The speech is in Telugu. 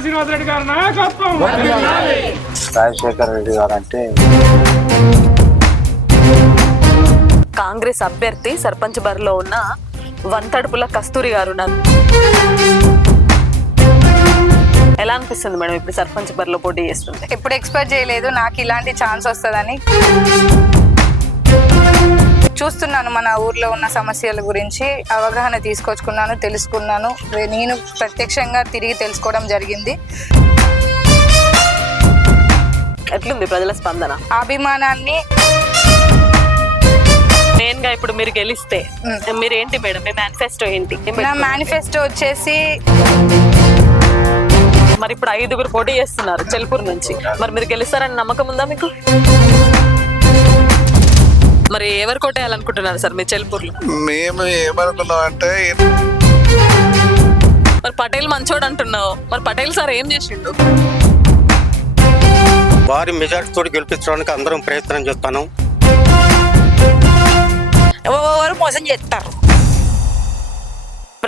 శ్రీనివాస్ రెడ్డి గారి నాయకత్వం. రాజశేఖర రెడ్డి గారు అంటే కాంగ్రెస్ అభ్యర్థి సర్పంచ్ బరిలో ఉన్న వంతడుపుల కస్తూరి గారు ఉన్నారు. ఎలా అనిపిస్తుంది మేడం ఇప్పుడు సర్పంచ్ బరిలో పోటీ చేస్తుంది? ఎప్పుడు ఎక్స్పెక్ట్ చేయలేదు నాకు ఇలాంటి ఛాన్స్ వస్తుందని. చూస్తున్నాను మన ఊర్లో ఉన్న సమస్యల గురించి అవగాహన తీసుకొచ్చుకున్నాను, తెలుసుకున్నాను. నేను ప్రత్యక్షంగా తిరిగి తెలుసుకోవడం జరిగింది. ఎట్లుంది ప్రజల స్పందన? అభిమానాన్ని మెయిన్ గా ఇప్పుడు మీరు గెలిస్తే మీరేంటి మేడం, మీ మేనిఫెస్టో ఏంటి? నా మేనిఫెస్టో వచ్చేసి మరి ఇప్పుడు 5గురు పోటీ చేస్తున్నారు చెల్పూర్ నుంచి, మరి మీరు గెలుస్తారని నమ్మకం ఉందా మీకు? మరి ఎవరు కొట్టేయాలనుకుంటున్నారు సార్ మీరు చెల్పూర్లో? మేము ఏమనుకున్నాం అంటే మరి పటేల్ మంచోడు అంటున్నావు, మరి పటేల్ సార్ ఏం చేసిండు? వారి మెజార్టీతో గెలిపించడానికి అందరం ప్రయత్నం చేస్తాను. ఎవరు మోసం చేస్తారు.